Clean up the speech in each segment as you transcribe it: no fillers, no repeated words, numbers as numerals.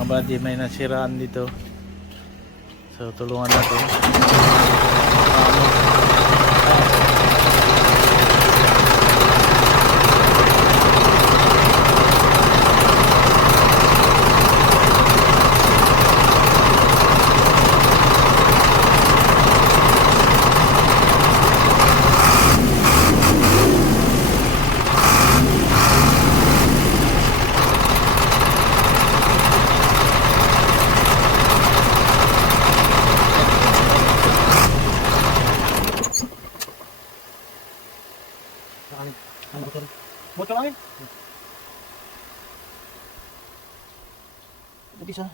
Mga buddy, may nasiraan dito. So tulungan natin. Motor angin. Tidak bisa.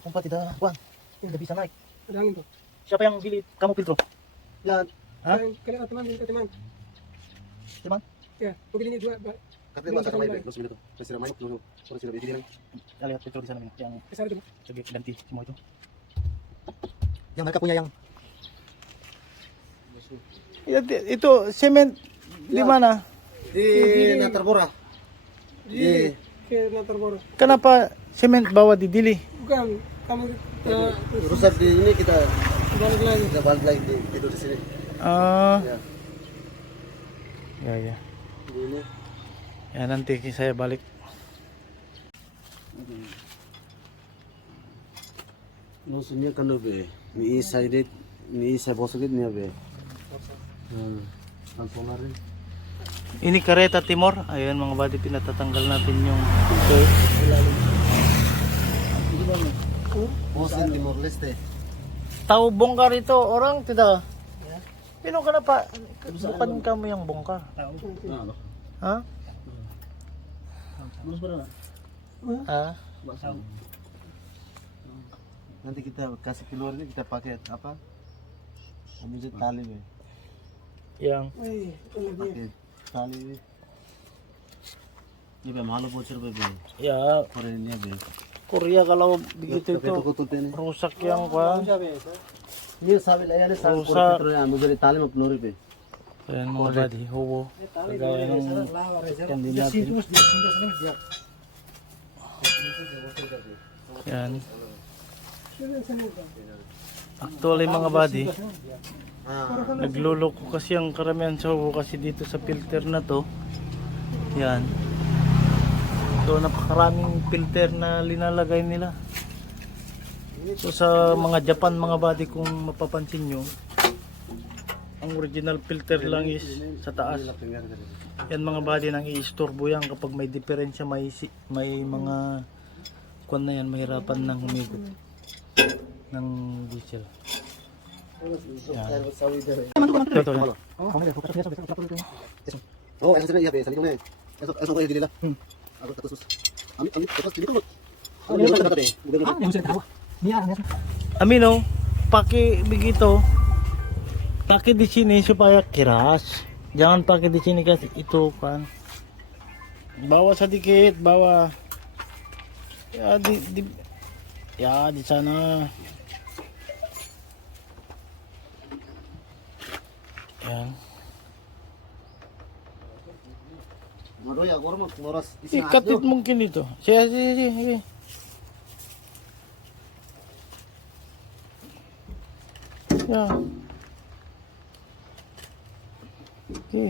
Pompa tidak kuat. Tidak bisa naik. Ada angin tuh. Siapa yang beli kamu filtro? Ya, Hah? Kalian teman, teman. teman. Ya, mobil ini dua. Katanya masak lain, terus begitu. Saya siram air, terus sudah beli lagi. Kita lihat filtro di sana nih, yang Kesana tuh. coba ganti semua itu. Yang mereka punya yang Ya, itu semen di mana? Di Natarbora. Di ke Natarbora. Kenapa semen bawa di Dili? Bukan, kamu Rusak di ini kita balik lagi. balik lagi tidur di sini. Ah, Ya, ya. di ini. Ya nanti saya balik. Maksudnya kan be, ni side ni saya bosok ni be. Tampongan. Ini kereta timur. Ayun mga buddy, pinatatanggal natin yung filter. Bosan Timor Leste. Tahu bongkar itu orang tidak? Pino kenapa? Bukan kamu yang bongkar. Nah, Hah? terus berapa? Ah? Nanti kita kasih keluar ini kita pakai apa? Ambil tali be. Yang Eh, itu lagi. Pakai tali ini. Ini be malu bocor be. ya Korea ini be. Korea kalau begitu Tapi itu tutup ini. rusak yang kuan. Ini sabi lah ya sabi Rusak. terus ambil dari tali mau peluri be. Ayan mga buddy, hubo. Kagaya ng kandi natin. Yan. Actually mga buddy, nagluloko kasi ang karamihan sa hubo kasi dito sa filter na to. Yan. So napakaraming filter na linalagay nila. So sa mga Japan mga buddy, kung mapapansin nyo, ang original filter lang is sa taas. Yan mga buddy, nang i-istorbo yan kapag may diferensya, may mga kwan na yan, mahirapan nang humigot ng diesel. Yan. Ito. Oh, eso sería be, salí con él. Eso voy a decirle la. Ako tatus. Ami tapos dito ko. Amino, pakai begitu, pakai di sini supaya keras. Jangan pakai di sini kasi itu kan. Bawa sedikit, bawa. Ya di sana. Yan. Madoy ako mo moras Ikatit mungkin itu. Sige. Ya. Oke.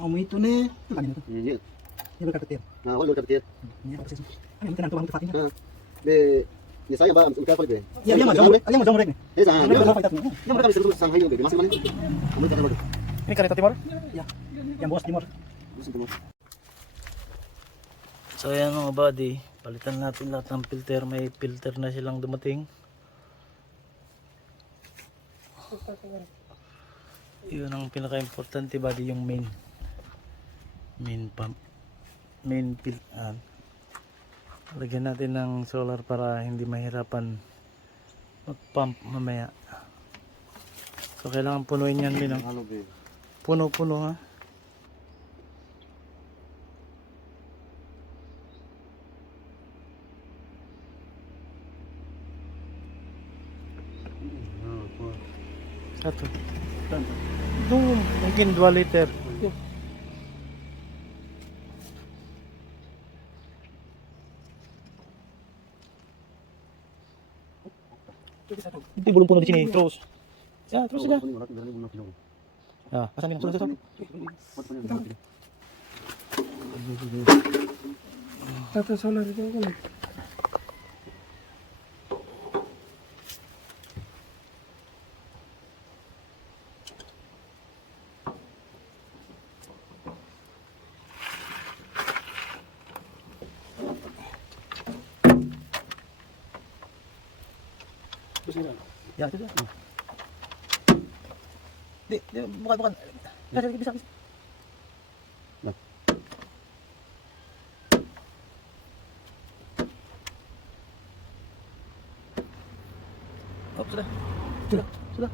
Kamu itu nih. Iya. Ini berkapetir. Nah, wala kapit. Ini apa sih? Ano yung tanong tuwang tuwang. Be, ni saya ba ang kapal be. Ya, mo jom rek nih. Eh, sa. Ano ba fight mo? Yang mereka bisa sang hayo be. Masih mana? Kamu jangan bagus. Ini kereta timur. Ya. Yang bos timur. Masih timur. So ayan mga buddy, palitan natin lahat ng filter. May filter na silang dumating. Yun ang pinaka-importante buddy, yung main pump, main filter. Lagyan natin ng solar para hindi mahirapan mag-pump mamaya. So kailangan punuin yan din. Halo be. Puno ha. Satu. Itu mungkin 2 liter. Ito yung bulong puno di sini, terus. Ya, terus saja. Ini malah tinggalnya bunga pinang. Ya, pasangin lang. Sudah. Tata solar itu kan. Ya, itu dah. Dia bukan. Bisa. Nah. Oh, sudah. Sudah.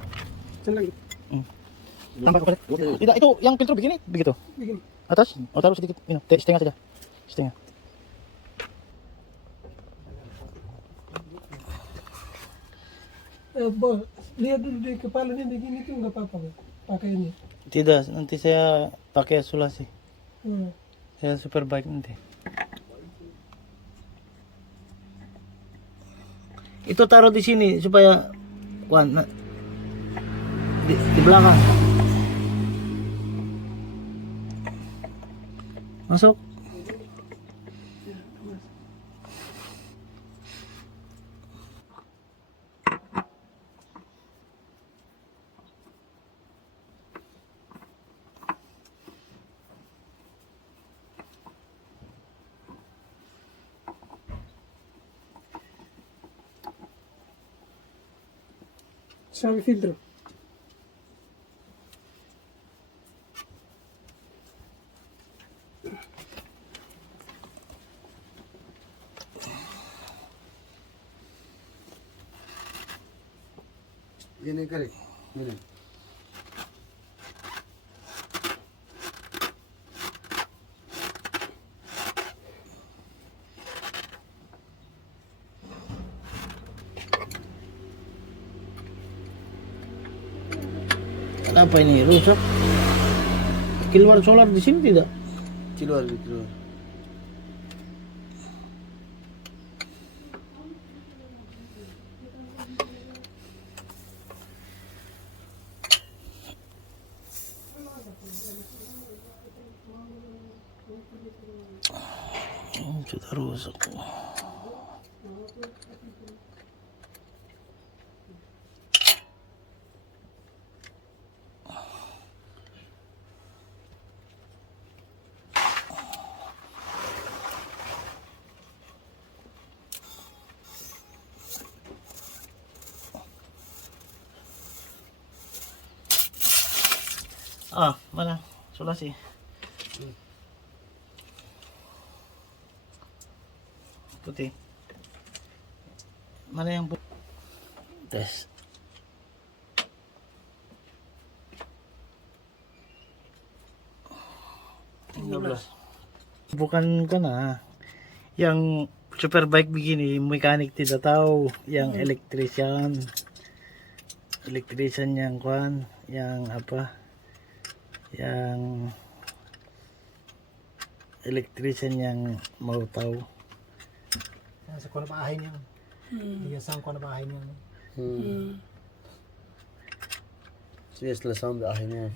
Senang lagi. Tambah kepada. Tidak, itu yang filter begini, begitu. Begini. Atas, taruh sedikit, setengah saja. Setengah. Lihat dulu di kepalanya begini tuh nggak apa-apa Bang. Pakai ini. Tidak, nanti saya pakai sulasi. Hmm. Saya superbike nanti. Itu taruh di sini supaya di belakang. Masuk. Sabi filtro. Ini kali. Ini. Apa ini rusak? Keluar solar di sini tidak? Keluar. Sudah rusak. Mana? Sulasi. Putih. Mana yang putih? Tes. Bukan yang superbike begini mekanik tidak tahu, yang electrician yang yang apa, yang electrician yang mau tahu. Sa kuha na bahay niya. Iya sang kuha na bahay niya. Sige, setelah sampai akhirnya.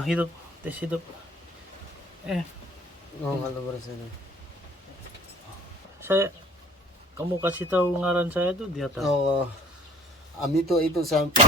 Hidup, tes hidup. Kalau bersama. Kamu kasih tahu ngaran saya tuh di atas. Oh, Amito itu sampai.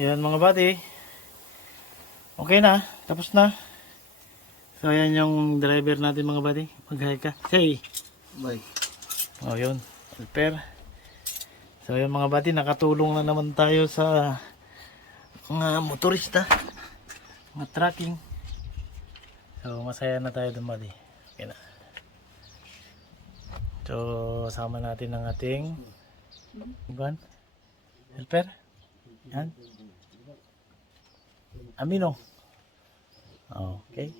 Yan mga buddy. Okay na. Tapos na. So yan yung driver natin mga buddy. Mag-hi ka. Say. Bye. Oh yun. Helper. So yan mga buddy. Nakatulong na naman tayo sa mga motorista. Mga trucking. So masaya na tayo dun buddy. Okay na. So sama natin ang ating helper. Yan. Amino. Okay.